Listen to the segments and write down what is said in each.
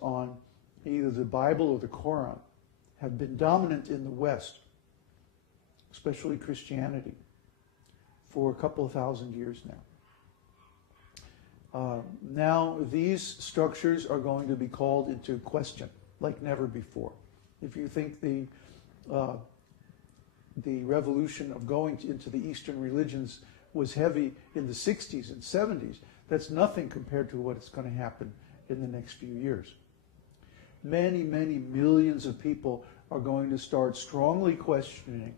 on either the Bible or the Quran have been dominant in the West, especially Christianity, for a couple of thousand years now. Now these structures are going to be called into question like never before. If you think the revolution of going into the Eastern religions was heavy in the 60s and 70s, that's nothing compared to what's going to happen in the next few years. Many, many millions of people are going to start strongly questioning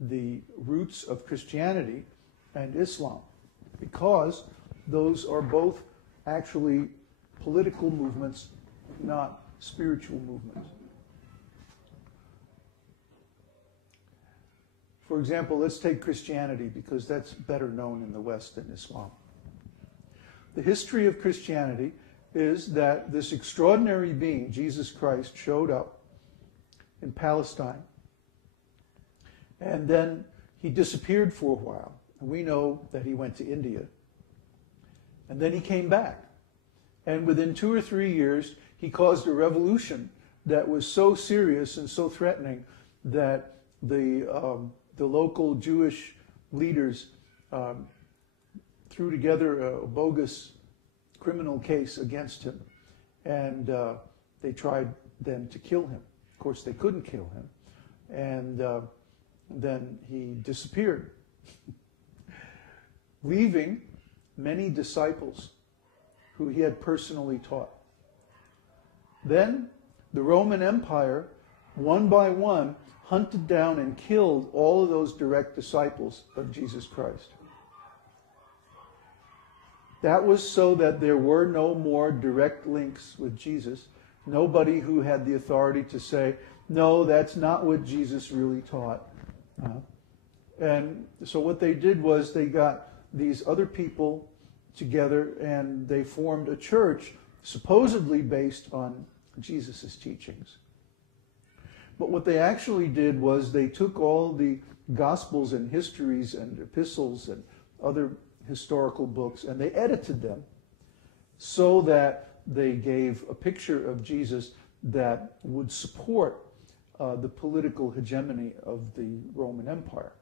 the roots of Christianity and Islam, because those are both actually political movements, not spiritual movements. For example, let's take Christianity, because that's better known in the West than Islam. The history of Christianity is that this extraordinary being, Jesus Christ, showed up in Palestine, and then he disappeared for a while. And we know that he went to India. And then he came back. And within 2 or 3 years, he caused a revolution that was so serious and so threatening that the local Jewish leaders threw together a bogus criminal case against him. And they tried then to kill him. Of course, they couldn't kill him. And then he disappeared, leaving many disciples who he had personally taught. Then the Roman Empire, one by one, hunted down and killed all of those direct disciples of Jesus Christ. That was so that there were no more direct links with Jesus. Nobody who had the authority to say, no, that's not what Jesus really taught. And so what they did was they got these other people together and they formed a church supposedly based on Jesus' teachings. But what they actually did was they took all the Gospels and histories and epistles and other historical books and they edited them so that they gave a picture of Jesus that would support the political hegemony of the Roman Empire.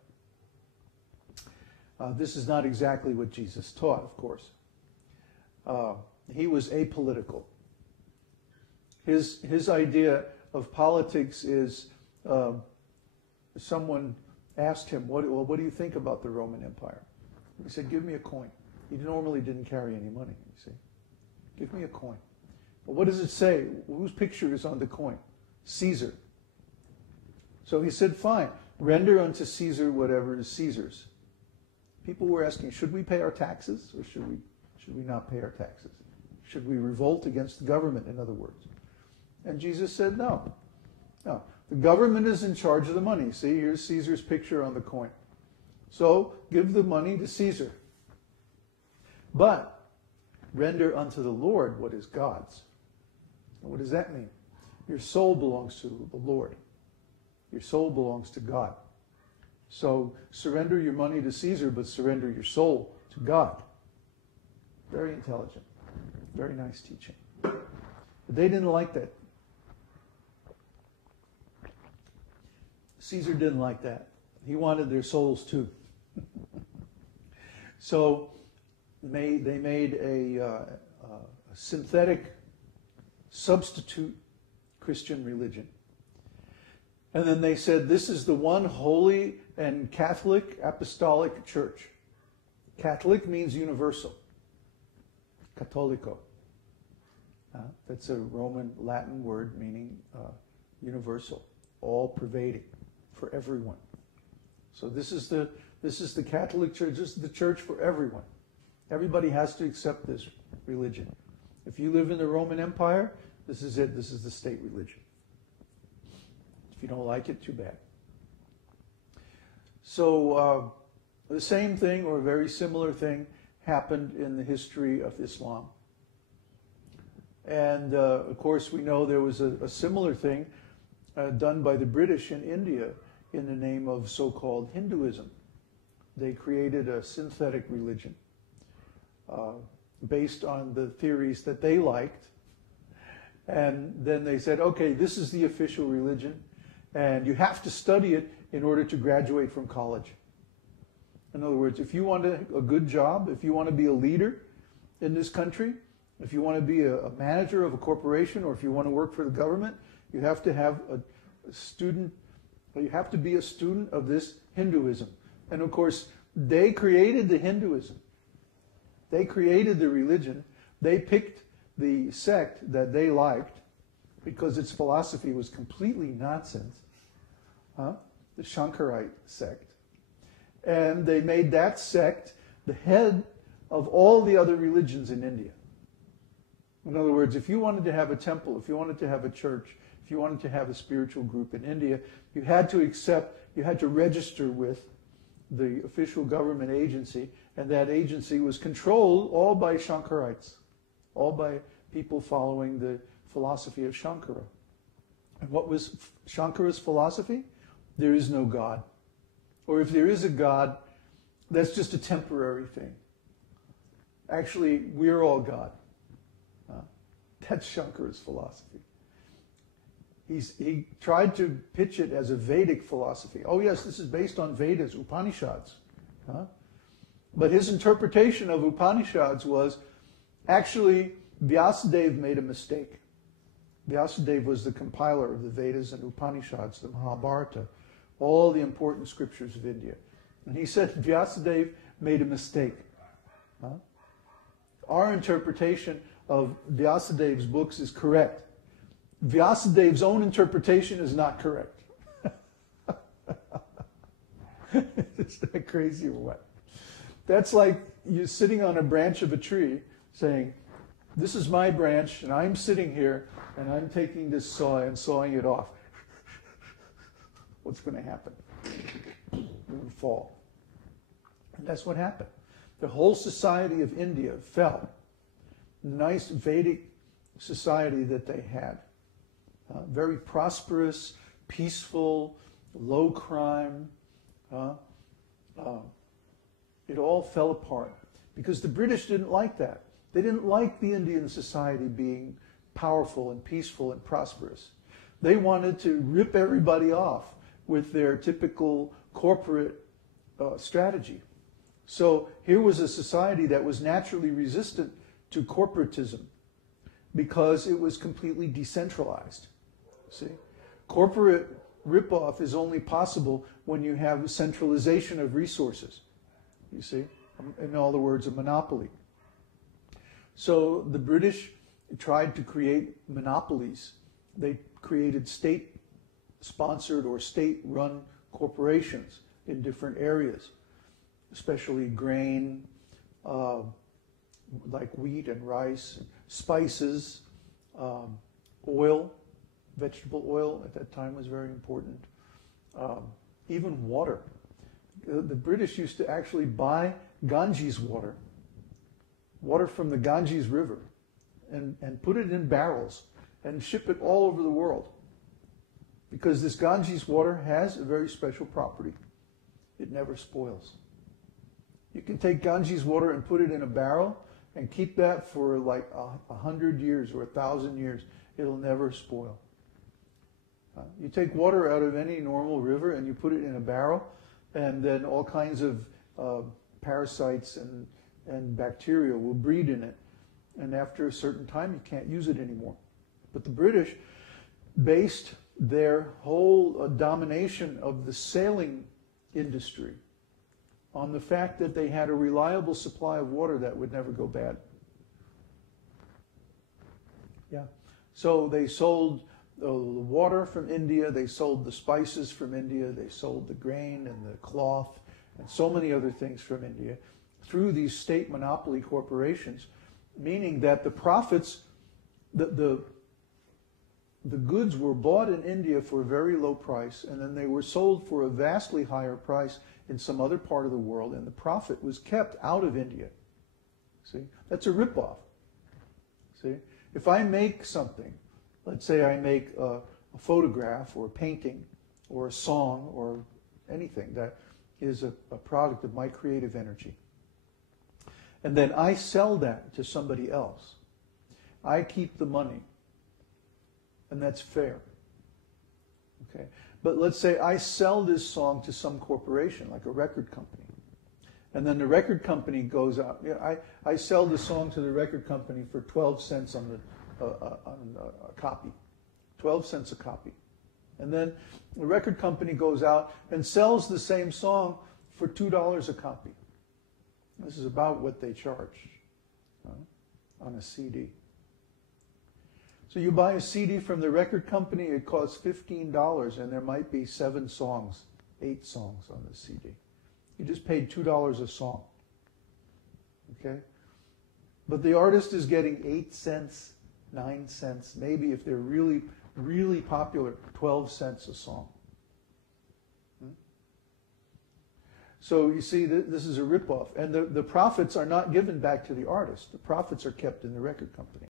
This is not exactly what Jesus taught, of course. He was apolitical. His idea of politics is, someone asked him, what do you think about the Roman Empire? He said, give me a coin. He normally didn't carry any money, you see. Give me a coin. Well, what does it say? Whose picture is on the coin? Caesar. So he said, fine, render unto Caesar whatever is Caesar's. People were asking, should we pay our taxes or should we not pay our taxes? Should we revolt against the government, in other words? And Jesus said, no. No. The government is in charge of the money. See, here's Caesar's picture on the coin. So give the money to Caesar. But render unto the Lord what is God's. And what does that mean? Your soul belongs to the Lord. Your soul belongs to God. So surrender your money to Caesar, but surrender your soul to God. Very intelligent. Very nice teaching. But they didn't like that. Caesar didn't like that. He wanted their souls too. So they made a synthetic substitute Christian religion. And then they said, this is the one holy and Catholic apostolic church. Catholic means universal. Cattolico. That's a Roman Latin word meaning universal, all pervading, for everyone. So this is the Catholic Church. This is the church for everyone. Everybody has to accept this religion. If you live in the Roman Empire, this is it. This is the state religion. If you don't like it, too bad. So the same thing or a very similar thing happened in the history of Islam. And of course we know there was a similar thing done by the British in India in the name of so-called Hinduism. They created a synthetic religion based on the theories that they liked. And then they said, okay, this is the official religion, and you have to study it in order to graduate from college. In other words, if you want a good job, if you want to be a leader in this country, if you want to be a manager of a corporation, or if you want to work for the government, you have to have a student, you have to be a student of this Hinduism. And of course, they created the Hinduism. They created the religion. They picked the sect that they liked because its philosophy was completely nonsense. The Shankarite sect. And they made that sect the head of all the other religions in India. In other words, if you wanted to have a temple, if you wanted to have a church, if you wanted to have a spiritual group in India, you had to register with the official government agency, and that agency was controlled all by Shankarites, all by people following the philosophy of Shankara. And what was Shankara's philosophy? There is no God. Or if there is a God, that's just a temporary thing. Actually, we're all God. That's Shankara's philosophy. He tried to pitch it as a Vedic philosophy. Oh yes, this is based on Vedas, Upanishads. But his interpretation of Upanishads was, actually, Vyasadeva made a mistake. Vyasadeva was the compiler of the Vedas and Upanishads, the Mahabharata, all the important scriptures of India. And he said Vyasadeva made a mistake. Our interpretation of Vyasadeva's books is correct. Vyasadeva's own interpretation is not correct. Is that crazy or what? That's like you sitting on a branch of a tree saying, this is my branch, and I'm sitting here, and I'm taking this saw and sawing it off. What's going to happen? It will fall. And that's what happened. The whole society of India fell. Nice Vedic society that they had. Very prosperous, peaceful, low crime. It all fell apart because the British didn't like that. They didn't like the Indian society being powerful and peaceful and prosperous. They wanted to rip everybody off with their typical corporate strategy. So here was a society that was naturally resistant to corporatism because it was completely decentralized. See? Corporate ripoff is only possible when you have centralization of resources. You see? In other words, a monopoly. So the British tried to create monopolies. They created state-sponsored or state-run corporations in different areas, especially grain, like wheat and rice, spices, oil, vegetable oil at that time was very important, even water. The British used to actually buy Ganges water from the Ganges River, and put it in barrels and ship it all over the world. Because this Ganges water has a very special property. It never spoils. You can take Ganges water and put it in a barrel and keep that for like 100 years or 1,000 years. It'll never spoil. You take water out of any normal river and you put it in a barrel, and then all kinds of parasites and bacteria will breed in it. And after a certain time, you can't use it anymore. But the British based their whole domination of the sailing industry on the fact that they had a reliable supply of water that would never go bad. Yeah. So they sold the water from India, they sold the spices from India, they sold the grain and the cloth and so many other things from India through these state monopoly corporations, meaning that the profits, the goods were bought in India for a very low price, and then they were sold for a vastly higher price in some other part of the world, and the profit was kept out of India. See? That's a ripoff. See? If I make something, let's say I make a photograph or a painting or a song or anything that is a product of my creative energy, and then I sell that to somebody else, I keep the money. and that's fair. Okay? But let's say I sell this song to some corporation, like a record company. And then the record company goes out. I sell the song to the record company for 12 cents on a copy. 12 cents a copy. And then the record company goes out and sells the same song for $2 a copy. This is about what they charge on a CD. So you buy a CD from the record company, it costs $15, and there might be 7 songs, 8 songs on the CD. You just paid $2 a song. Okay? But the artist is getting 8 cents, 9 cents, maybe if they're really, really popular, 12 cents a song. So you see, this is a ripoff. And the profits are not given back to the artist. The profits are kept in the record company.